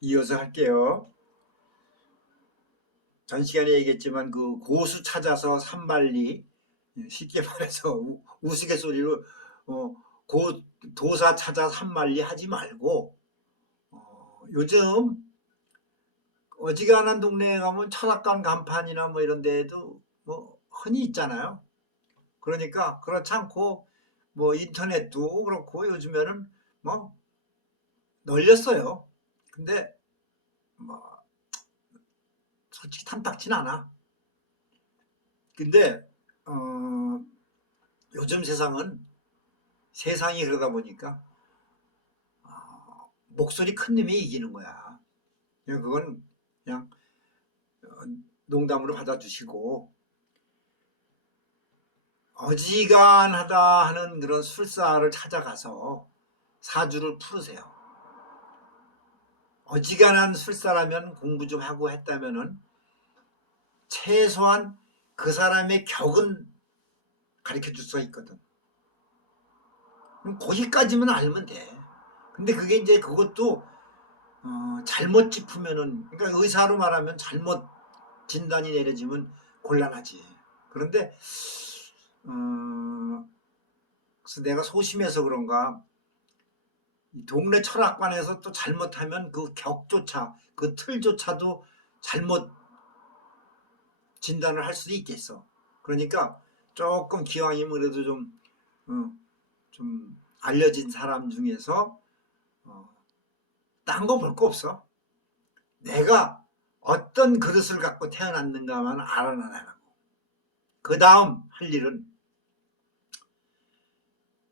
이어서 할게요. 전 시간에 얘기했지만 그 고수 찾아서 산만리, 쉽게 말해서 우스갯소리로 어, 고 도사 찾아 산만리 하지 말고, 요즘 어지간한 동네에 가면 철학관 간판이나 뭐 이런 데에도 뭐 흔히 있잖아요. 그러니까 그렇지 않고 뭐 인터넷도 그렇고 요즘에는 뭐 널렸어요. 근데 뭐 솔직히 탐탁진 않아. 근데 어, 요즘 세상이 그러다 보니까 목소리 큰 놈이 이기는 거야. 그건 그냥 농담으로 받아주시고, 어지간하다 하는 그런 술사를 찾아가서 사주를 풀으세요. 어지간한 술사라면 공부 좀 하고 했다면은 최소한 그 사람의 격은 가르쳐 줄 수가 있거든. 거기까지만 알면 돼. 근데 그게 이제 그것도 잘못 짚으면은, 그러니까 의사로 말하면 잘못 진단이 내려지면 곤란하지. 그런데 그래서 내가 소심해서 그런가, 동네 철학관에서 또 잘못하면 그 격조차, 그 틀조차도 잘못 진단을 할 수도 있겠어. 그러니까 조금 기왕이면 그래도 좀 알려진 사람 중에서 딴 거 볼 거 없어. 내가 어떤 그릇을 갖고 태어났는가만 알아내라고. 그 다음 할 일은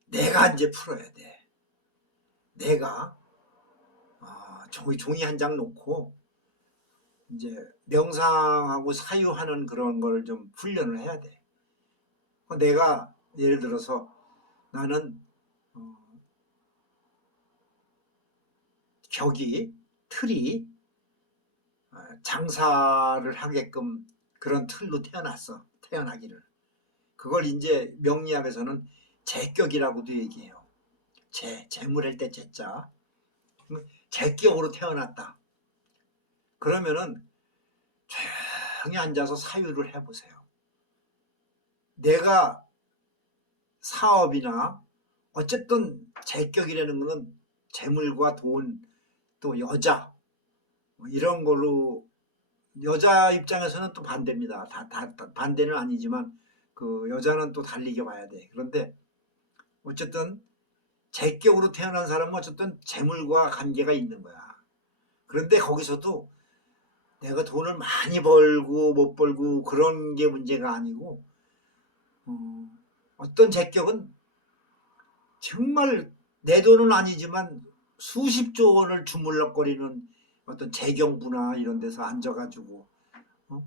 내가 이제 풀어야 돼. 내가 종이 한 장 놓고 이제 명상하고 사유하는 그런 걸 좀 훈련을 해야 돼. 내가 예를 들어서 나는 어, 격이 틀이 장사를 하게끔 그런 틀로 태어나기를. 그걸 이제 명리학에서는 제격이라고도 얘기해요. 재물할 때 제자. 제격으로 태어났다. 그러면은 조용히 앉아서 사유를 해보세요. 내가 사업이나 어쨌든 제격이라는 거는 재물과 돈, 또 여자, 뭐 이런 걸로, 여자 입장에서는 또 반대입니다. 다 반대는 아니지만 그 여자는 또 달리게 봐야 돼. 그런데 어쨌든 제격으로 태어난 사람은 어쨌든 재물과 관계가 있는 거야. 그런데 거기서도 내가 돈을 많이 벌고 못 벌고 그런 게 문제가 아니고, 어떤 제격은 정말 내 돈은 아니지만 수십조 원을 주물럭거리는 어떤 재경부나 이런 데서 앉아가지고 어?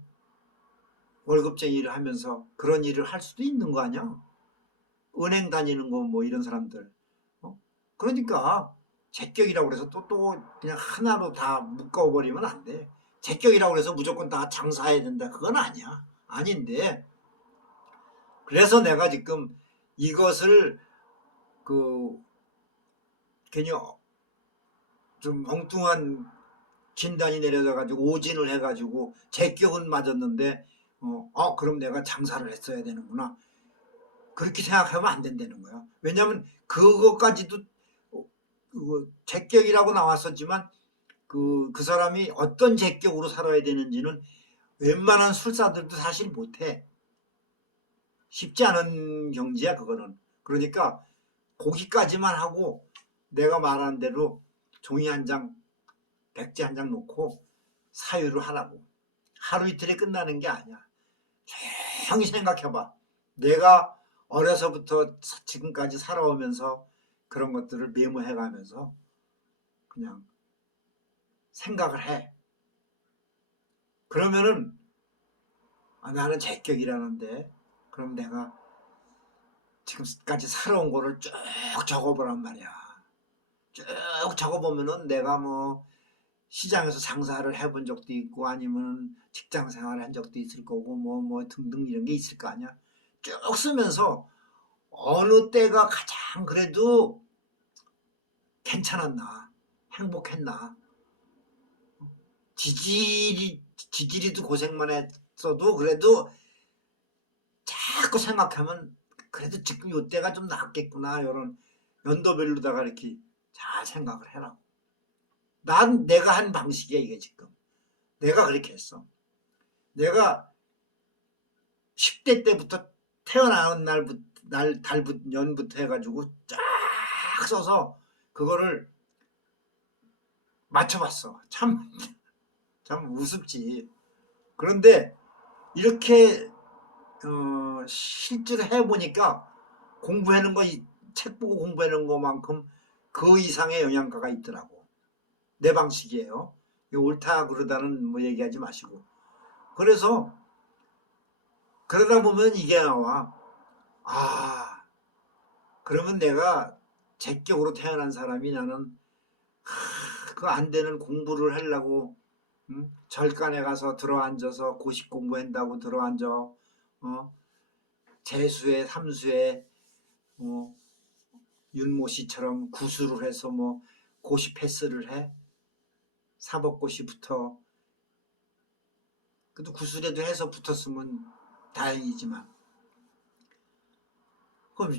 월급쟁이 일을 하면서 그런 일을 할 수도 있는 거 아니야? 은행 다니는 거 뭐 이런 사람들. 그러니까 제격이라고 그래서 또 그냥 하나로 다 묶어버리면 안 돼. 제격이라고 그래서 무조건 다 장사해야 된다. 그건 아니야. 아닌데, 그래서 내가 지금 이것을 그 괜히 좀 엉뚱한 진단이 내려져 가지고 오진을 해가지고 제격은 맞았는데, 그럼 내가 장사를 했어야 되는구나, 그렇게 생각하면 안 된다는 거야. 왜냐하면 그것까지도 제격이라고 나왔었지만 그 사람이 어떤 제격으로 살아야 되는지는 웬만한 술사들도 사실 못해. 쉽지 않은 경지야 그거는. 그러니까 거기까지만 하고 내가 말한 대로 종이 한 장, 백지 한 장 놓고 사유를 하라고. 하루 이틀에 끝나는 게 아니야. 조용히 생각해봐. 내가 어려서부터 지금까지 살아오면서 그런 것들을 메모해가면서 그냥 생각을 해. 그러면은 나는 제격이라는데, 그럼 내가 지금까지 살아온 거를 쭉 적어보란 말이야. 쭉 적어보면은 내가 뭐 시장에서 장사를 해본 적도 있고 아니면 직장 생활을 한 적도 있을 거고 뭐 등등 이런 게 있을 거 아니야. 쭉 쓰면서 어느 때가 가장 그래도 괜찮았나, 행복했나, 지질이도 고생만 했어도 그래도 자꾸 생각하면 그래도 지금 요때가 좀 낫겠구나, 요런 연도별로다가 이렇게 잘 생각을 해라. 난 내가 한 방식이야, 이게 지금. 내가 그렇게 했어. 내가 10대 때부터 태어나는 년부터 해가지고 쫙 써서 그거를 맞춰봤어. 참 우습지. 그런데 이렇게 실제로 해보니까 공부하는 거, 책 보고 공부하는 것만큼 그 이상의 영양가가 있더라고. 내 방식이에요. 옳다 그러다는 뭐 얘기하지 마시고. 그래서 그러다 보면 이게 나와. 아, 그러면 내가 제격으로 태어난 사람이 나는 그 안 되는 공부를 하려고 절간에 가서 들어앉아서 고시 공부한다고 들어앉아. 재수에 삼수에 윤모 씨처럼 구수를 해서 뭐 고시 패스를 해. 사법고시 붙어. 그래도 구수라도 해서 붙었으면 다행이지만. 그럼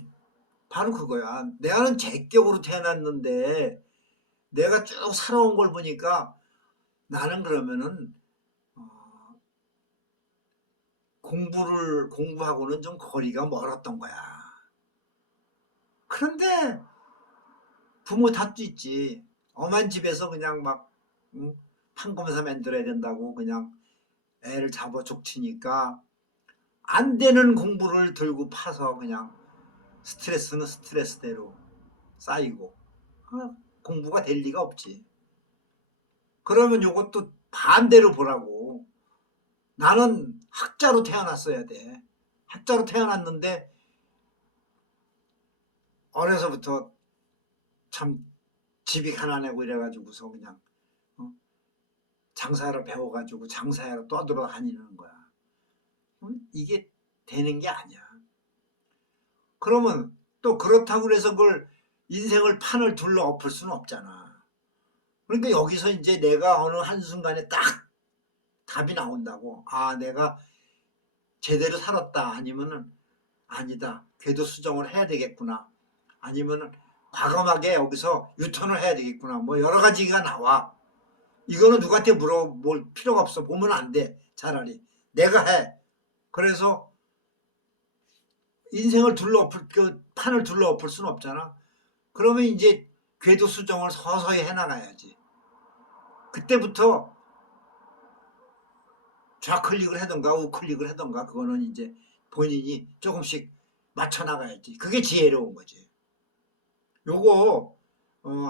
바로 그거야. 내가는 제격으로 태어났는데 내가 쭉 살아온 걸 보니까 나는 그러면은 공부하고는 좀 거리가 멀었던 거야. 그런데 부모 탓도 있지. 엄한 집에서 그냥 막 판검사 만들어야 된다고 그냥 애를 잡아 족치니까 안 되는 공부를 들고 파서 그냥 스트레스는 스트레스대로 쌓이고 공부가 될 리가 없지. 그러면 이것도 반대로 보라고. 나는 학자로 태어났어야 돼. 학자로 태어났는데 어려서부터 참 집이 가난하고 이래가지고서 그냥 장사를 배워가지고 장사하러 떠돌아다니는 거야. 이게 되는 게 아니야. 그러면 또 그렇다고 해서 그걸 인생을 판을 둘러 엎을 수는 없잖아. 그러니까 여기서 이제 내가 어느 한순간에 딱 답이 나온다고. 아, 내가 제대로 살았다. 아니면은 아니다. 궤도 수정을 해야 되겠구나. 아니면은 과감하게 여기서 유턴을 해야 되겠구나. 뭐 여러 가지가 나와. 이거는 누구한테 물어볼 필요가 없어. 보면 안 돼. 차라리 내가 해. 그래서 인생을 판을 둘러 엎을 수는 없잖아. 그러면 이제 궤도 수정을 서서히 해나가야지. 그때부터 좌클릭을 하던가 우클릭을 하던가 그거는 이제 본인이 조금씩 맞춰나가야지. 그게 지혜로운 거지. 요거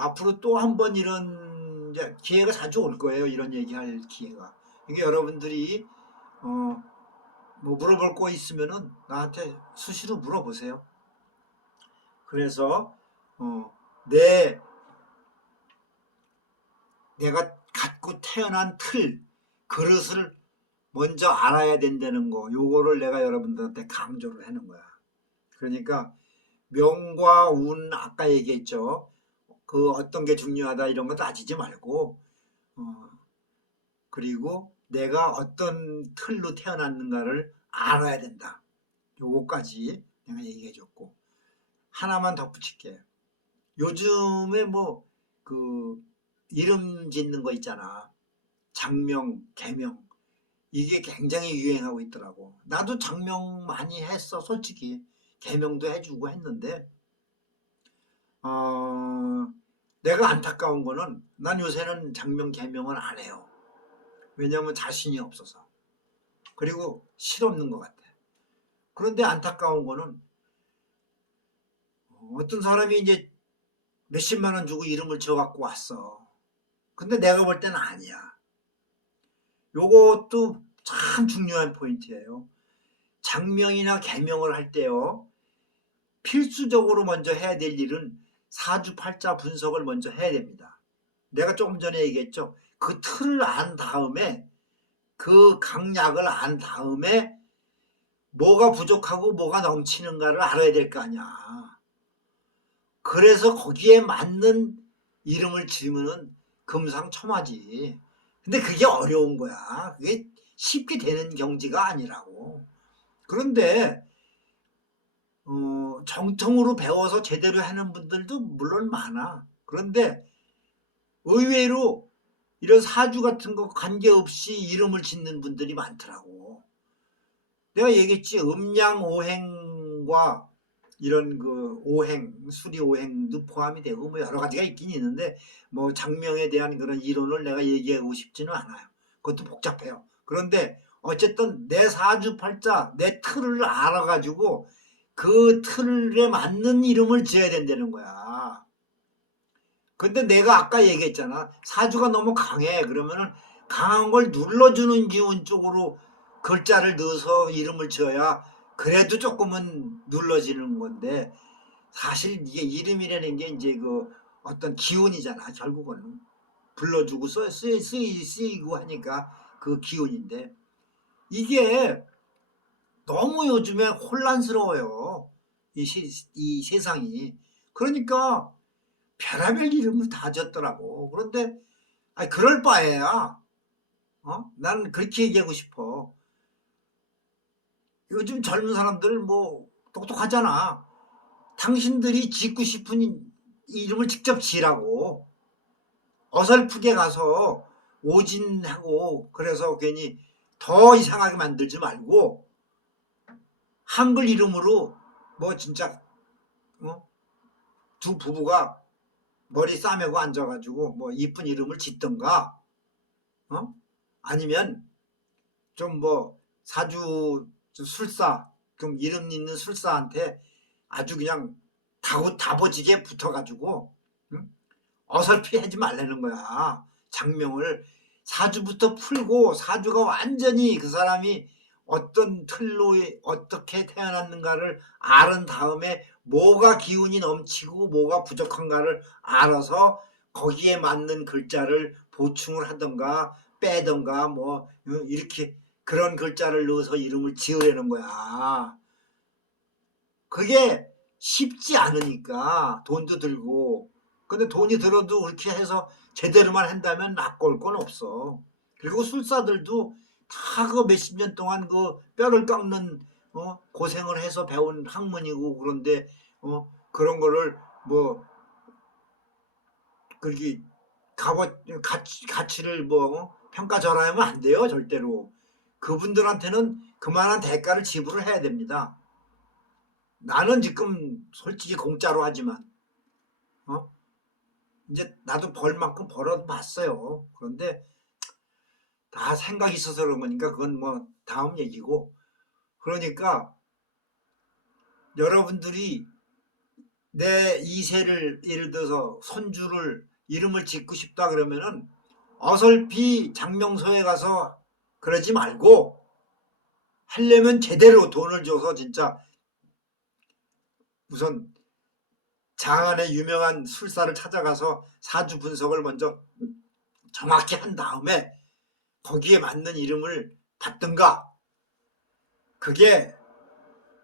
앞으로 또 한 번 이런 이제 기회가 자주 올 거예요. 이런 얘기할 기회가. 이게 여러분들이 뭐 물어볼 거 있으면은 나한테 수시로 물어보세요. 그래서 내가 갖고 태어난 그릇을 먼저 알아야 된다는 거, 요거를 내가 여러분들한테 강조를 하는 거야. 그러니까 명과 운, 아까 얘기했죠. 그 어떤 게 중요하다 이런 거 따지지 말고 그리고 내가 어떤 틀로 태어났는가를 알아야 된다. 요거까지 내가 얘기해줬고 하나만 덧붙일게. 요즘에 뭐 그 이름 짓는 거 있잖아. 장명, 개명 이게 굉장히 유행하고 있더라고. 나도 장명 많이 했어. 솔직히 개명도 해주고 했는데 내가 안타까운 거는 난 요새는 장명 개명을 안 해요. 왜냐하면 자신이 없어서. 그리고 실없는 것 같아. 그런데 안타까운 거는 어떤 사람이 이제 몇십만 원 주고 이름을 지어갖고 왔어. 근데 내가 볼 때는 아니야. 요것도 참 중요한 포인트예요. 장명이나 개명을 할 때요. 필수적으로 먼저 해야 될 일은 사주팔자 분석을 먼저 해야 됩니다. 내가 조금 전에 얘기했죠. 그 틀을 안 다음에 그 강약을 안 다음에 뭐가 부족하고 뭐가 넘치는가를 알아야 될 거 아니야. 그래서 거기에 맞는 이름을 지으면 금상첨화지. 근데 그게 어려운 거야. 그게 쉽게 되는 경지가 아니라고. 그런데 정통으로 배워서 제대로 하는 분들도 물론 많아. 그런데 의외로 이런 사주 같은 거 관계없이 이름을 짓는 분들이 많더라고. 내가 얘기했지. 음양오행과 이런 그 오행, 수리오행도 포함이 되고 뭐 여러 가지가 있긴 있는데 뭐 장명에 대한 그런 이론을 내가 얘기하고 싶지는 않아요. 그것도 복잡해요. 그런데 어쨌든 내 사주팔자, 내 틀을 알아가지고 그 틀에 맞는 이름을 지어야 된다는 거야. 근데 내가 아까 얘기했잖아. 사주가 너무 강해. 그러면은 강한 걸 눌러주는 기운 쪽으로 글자를 넣어서 이름을 지어야 그래도 조금은 눌러지는 건데 사실 이게 이름이라는 게 이제 그 어떤 기운이잖아. 결국은 불러주고 쓰이고 하니까 그 기운인데 이게 너무 요즘에 혼란스러워요. 이 세상이. 그러니까 별의별 이름을 다 졌더라고. 그런데 그럴 바에야 난 그렇게 얘기하고 싶어. 요즘 젊은 사람들 뭐 똑똑하잖아. 당신들이 짓고 싶은 이름을 직접 지라고. 어설프게 가서 오진하고 그래서 괜히 더 이상하게 만들지 말고 한글 이름으로 뭐 진짜 두 부부가 머리 싸매고 앉아가지고 뭐 이쁜 이름을 짓던가 아니면 좀 뭐 사주 술사 좀 이름 있는 술사한테 아주 그냥 다버지게 붙어가지고 응? 어설피 하지 말라는 거야. 장명을 사주부터 풀고 사주가 완전히 그 사람이 어떤 틀로 어떻게 태어났는가를 아는 다음에 뭐가 기운이 넘치고 뭐가 부족한가를 알아서 거기에 맞는 글자를 보충을 하던가 빼던가 뭐 이렇게 그런 글자를 넣어서 이름을 지으려는 거야. 그게 쉽지 않으니까 돈도 들고 근데 돈이 들어도 그렇게 해서 제대로만 한다면 낚올 건 없어. 그리고 술사들도 다 그 몇십 년 동안 그 뼈를 깎는 고생을 해서 배운 학문이고 그런데 그런 거를 뭐 그렇게 가치를 뭐 평가절하하면 안 돼요 절대로. 그분들한테는 그만한 대가를 지불을 해야 됩니다. 나는 지금 솔직히 공짜로 하지만 어? 이제 나도 벌 만큼 벌어봤어요. 그런데 다 생각이 있어서 그런 거니까 그건 뭐 다음 얘기고. 그러니까 여러분들이 내 이세를 예를 들어서 손주를 이름을 짓고 싶다 그러면은 어설피 장명소에 가서 그러지 말고 하려면 제대로 돈을 줘서 진짜 우선 장안의 유명한 술사를 찾아가서 사주 분석을 먼저 정확히 한 다음에 거기에 맞는 이름을 받든가. 그게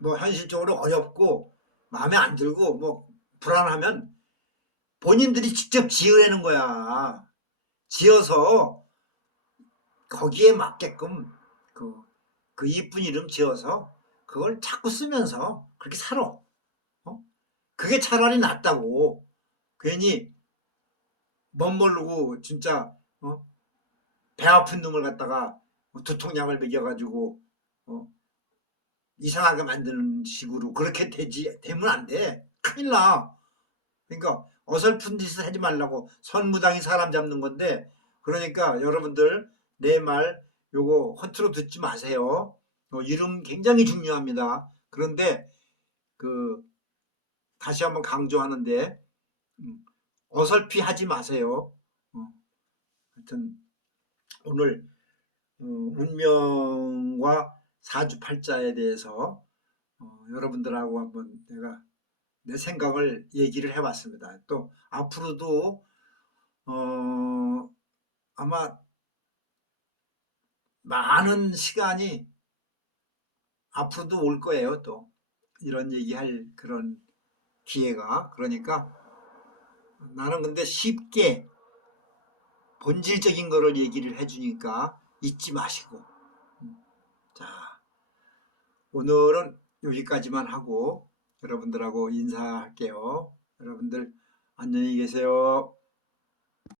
뭐 현실적으로 어렵고 마음에 안 들고 뭐 불안하면 본인들이 직접 지으라는 거야. 지어서 거기에 맞게끔 그 이쁜 이름 지어서 그걸 자꾸 쓰면서 그렇게 살아. 그게 차라리 낫다고. 괜히 멋모르고 진짜 배 아픈 놈을 갖다가 두통약을 먹여가지고 이상하게 만드는 식으로 그렇게 되면 안 돼. 큰일 나. 그러니까 어설픈 짓을 하지 말라고. 선무당이 사람 잡는 건데 그러니까 여러분들 내 말 요거 허투루 듣지 마세요. 이름 굉장히 중요합니다. 그런데 그 다시 한번 강조하는데 어설피 하지 마세요. 하여튼 오늘 운명과 사주팔자에 대해서 여러분들하고 한번 내가 내 생각을 얘기를 해봤습니다. 또 앞으로도 아마 많은 시간이 앞으로도 올 거예요. 또 이런 얘기할 그런 기회가. 그러니까 나는 근데 쉽게 본질적인 거를 얘기를 해주니까 잊지 마시고. 자, 오늘은 여기까지만 하고 여러분들하고 인사할게요. 여러분들 안녕히 계세요.